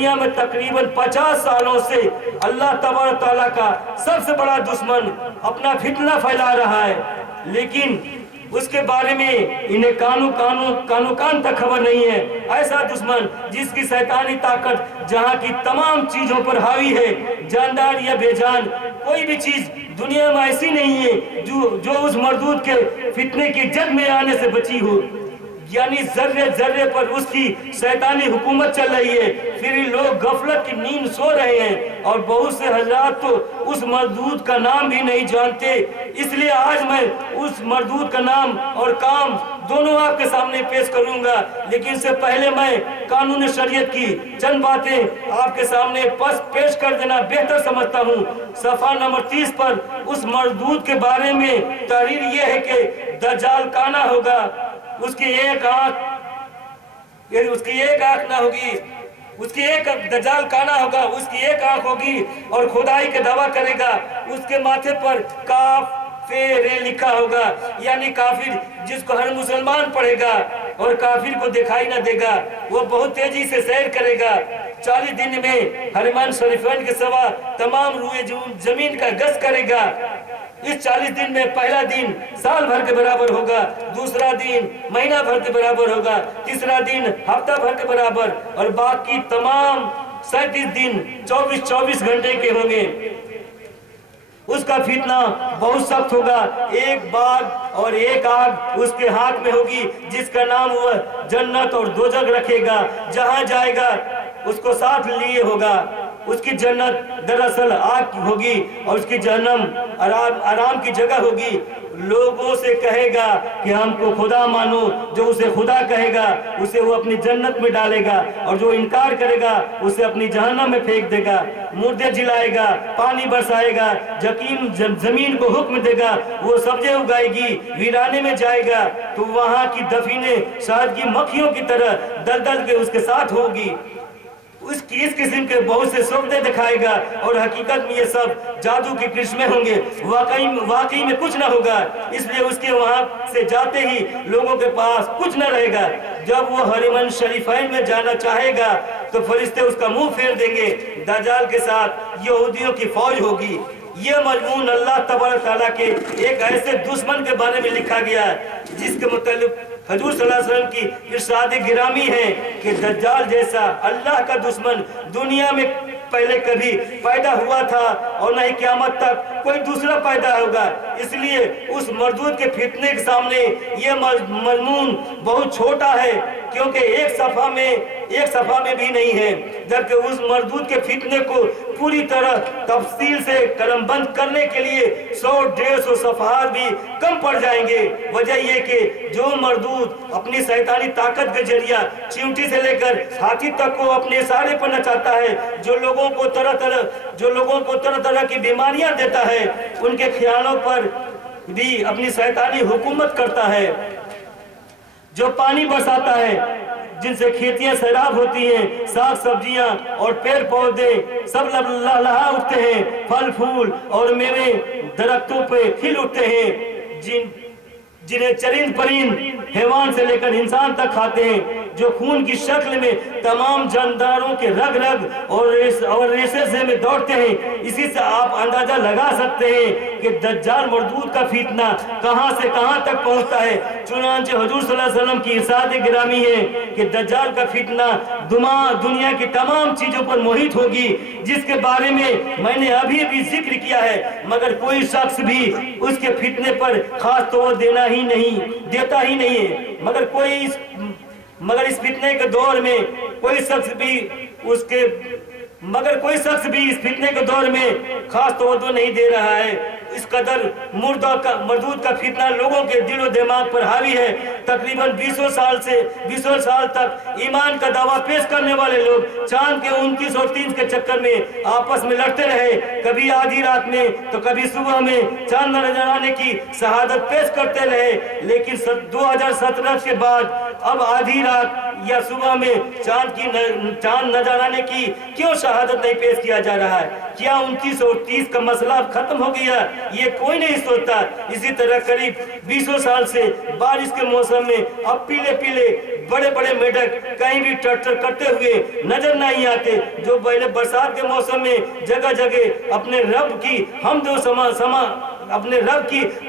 दुनिया में तकरीबन 50 सालों से अल्लाह तबारक तआला का सबसे बड़ा दुश्मन अपना फितना फैला रहा है, लेकिन उसके बारे में इन्हें कान तक खबर नहीं है। ऐसा दुश्मन जिसकी शैतानी ताकत जहाँ की तमाम चीजों पर हावी है, जानदार या बेजान कोई भी चीज दुनिया में ऐसी नहीं है जो उस मरदूद के फितने के जग में आने से बची हो। यानी जर्रे जर्रे पर उसकी शैतानी हुकूमत चल रही है, फिर लोग गफलत की नींद सो रहे हैं और बहुत से हजरात तो उस मरदूद का नाम भी नहीं जानते। इसलिए आज मैं उस मरदूद का नाम और काम दोनों आपके सामने पेश करूंगा, लेकिन इससे पहले मैं कानून शरीयत की चंद बातें आपके सामने पेश कर देना बेहतर समझता हूँ। सफा नंबर 30 पर उस मरदूद के बारे में तहरीर यह है कि दज्जाल काना होगा, उसकी एक आंख ना होगी, उसकी एक दज्जाल काना होगा, उसकी एक आंख होगी और खुदाई का दावा करेगा। उसके माथे पर काफिर लिखा होगा, यानी काफिर जिसको हर मुसलमान पढ़ेगा और काफिर को दिखाई ना देगा। वो बहुत तेजी से सैर करेगा। 40 दिन में हरमान शरीफैन के सिवा तमाम रूए जमीन का गश्त करेगा। इस 40 दिन में पहला दिन साल भर के बराबर होगा, दूसरा दिन महीना भर के बराबर होगा, तीसरा दिन हफ्ता भर के बराबर और बाकी तमाम 37 दिन 24 घंटे के होंगे। उसका फितना बहुत सख्त होगा। एक बाग और एक आग उसके हाथ में होगी, जिसका नाम वह जन्नत और दोजख रखेगा। जहां जाएगा उसको साथ लिए होगा। उसकी जन्नत दरअसल आग होगी और उसकी जहन्नम आराम की जगह होगी। लोगों से कहेगा कि हमको खुदा मानो, जो उसे खुदा कहेगा उसे वो अपनी जन्नत में डालेगा और जो इनकार करेगा उसे अपनी जहन्नम में फेंक देगा। मुर्दे जिलाएगा, पानी बरसाएगा, जमीन को हुक्म देगा, वो सब्जे उगाएगी, वीराने में जाएगा तो वहां की दफीने शहद की मक्खियों की तरह दलदल के उसके साथ होगी। उसकी इस किस्म के बहुत से सौदे दिखाएगा और हकीकत में ये सब जादू के कृष्ण होंगे, वाकई में कुछ न होगा। इसलिए उसके वहां से जाते ही लोगों के पास कुछ न रहेगा। जब वो हरिमन शरीफैन में जाना चाहेगा तो फरिश्ते उसका मुंह फेर देंगे। दज्जाल के साथ यहूदियों की फौज होगी। ये मजमून अल्लाह तबारक तआला के एक ऐसे दुश्मन के बारे में लिखा गया है जिसके मुतालिक हजूर सल्लल्लाहु अलैहि वसल्लम की इरशाद गिरामी है कि दज्जाल जैसा अल्लाह का दुश्मन दुनिया में पहले कभी पैदा हुआ था और न ही क़यामत तक कोई दूसरा पैदा होगा। इसलिए उस मरदूद के फितने के सामने ये मजमून बहुत छोटा है, क्योंकि एक सफा में भी नहीं है। जबकि उस मरदूद के फितने को पूरी तरह तफसील से कलमबंद करने के लिए 100-150 सफहात भी कम पड़ जाएंगे। वजह यह कि जो मरदूद अपनी शैतानी ताकत के जरिया चींटी से लेकर हाथी तक को अपने इशारे पर नचाता है, जो लोगों को तरह तरह की बीमारियां देता है, उनके ख्यालों पर भी अपनी शैतानी हुकूमत करता है, जो पानी बरसाता है जिनसे खेतियां सैराब होती हैं, साग सब्जियां और पेड़ पौधे सब लहलहा उठते हैं, फल फूल और मेवे दरख्तों पे खिल उठते हैं, जिन्हें चरिंद परिंद हैवान से लेकर इंसान तक खाते हैं, जो खून की शक्ल में तमाम जानदारों के रग रग और रेशे से में दौड़ते हैं। इसी से आप अंदाजा लगा सकते हैं कि दज्जाल मरदूद का फितना कहां से कहां तक पहुंचता है। चुनांचे हुजूर सल्लल्लाहु अलैहि वसल्लम की इरशाद गिरामी है कि दज्जाल का फितना दुनिया की तमाम चीजों पर मोहित होगी, जिसके बारे में मैंने अभी भी जिक्र किया है, मगर कोई शख्स भी उसके फितने पर खास तवज्जो देता ही नहीं है। मगर इस फितने के दौर में कोई शख्स भी इस फितने के दौर में खास तवज्जो नहीं दे रहा है। इस कदर मरदूद का फितना लोगों के दिलो दिमाग पर हावी है। तकरीबन 20 साल तक ईमान का दावा पेश करने वाले लोग चांद के 29 और 30 के चक्कर में आपस में लड़ते रहे, कभी आधी रात में तो कभी सुबह में चांद नजर आने की शहादत पेश करते रहे। लेकिन 2017 के बाद अब आधी रात या सुबह में चांद नजर आने की क्यों शहादत नहीं पेश किया जा रहा है? क्या 29 और 30 का मसला अब खत्म हो गया? ये कोई नहीं सोचता। इसी तरह करीब 20 साल से बारिश के मौसम में अब पीले पीले बड़े बड़े मेढक कहीं भी टट्टर करते हुए नजर नहीं आते, जो पहले बरसात के मौसम में जगह जगह अपने रब की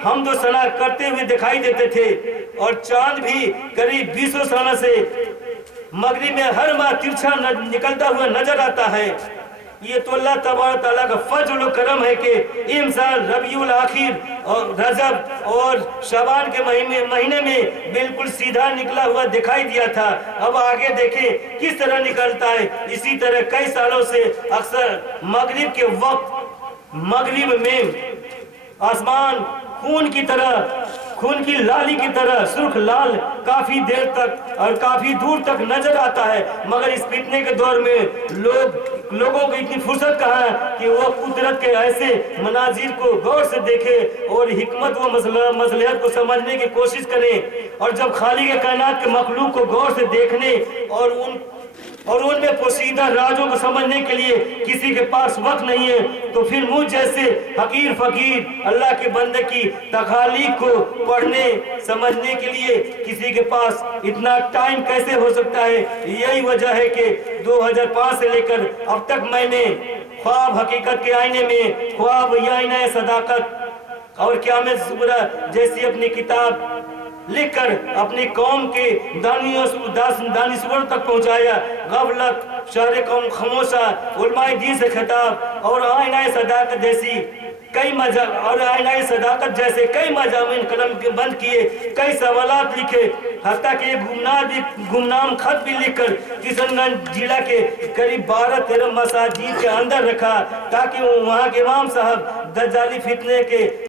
हमदो सना करते हुए दिखाई देते थे। और चांद भी करीब 20 साल से मगरिब में हर माह तिरछा निकलता हुआ नजर आता है। ये तो अल्लाह तबारक तआला का फजल और करम है कि इंसान रबीउल आखिर और रजब और शबान के महीने में बिल्कुल सीधा निकला हुआ दिखाई दिया था। अब आगे देखें किस तरह निकलता है। इसी तरह कई सालों से अक्सर मगरिब के वक्त मगरिब में आसमान खून की लाली की तरह सुर्ख लाल काफी देर तक और काफी दूर तक नजर आता है। मगर इस फितने के दौर में लोगों को इतनी फुर्सत कहाँ है कि वो कुदरत के ऐसे मनाजिर को गौर से देखें और हिकमत व मसलहत को समझने की कोशिश करें। और जब खालिक कायनात के मखलूक को गौर से देखने और उनमें पोशीदा राजों को समझने के लिए किसी के पास वक्त नहीं है, तो फिर मुझ जैसे हकीर फकीर अल्लाह के बंदे की तखालीक को पढ़ने समझने के लिए किसी के पास इतना टाइम कैसे हो सकता है? यही वजह है कि 2005 से लेकर अब तक मैंने ख्वाब हकीकत के आईने में, ख्वाब या आईना सदाकत और क़यामत सुगरा जैसी अपनी किताब लिखकर अपनी कौम के दानिश्वर तक पहुंचाया। गफलत शहर कौम खमोशा उलमाए दीन से खिताब और आईना सदाकत जैसी कई मजामिन कलम के बंद किए, कई सवालात लिखे, हत्ता कि गुमनाम खत भी लिखकर किशनगंज जिला के करीब 12-13 मसाजिद के अंदर रखा, ताकि वहाँ के इमाम साहब दज्जाली फितने के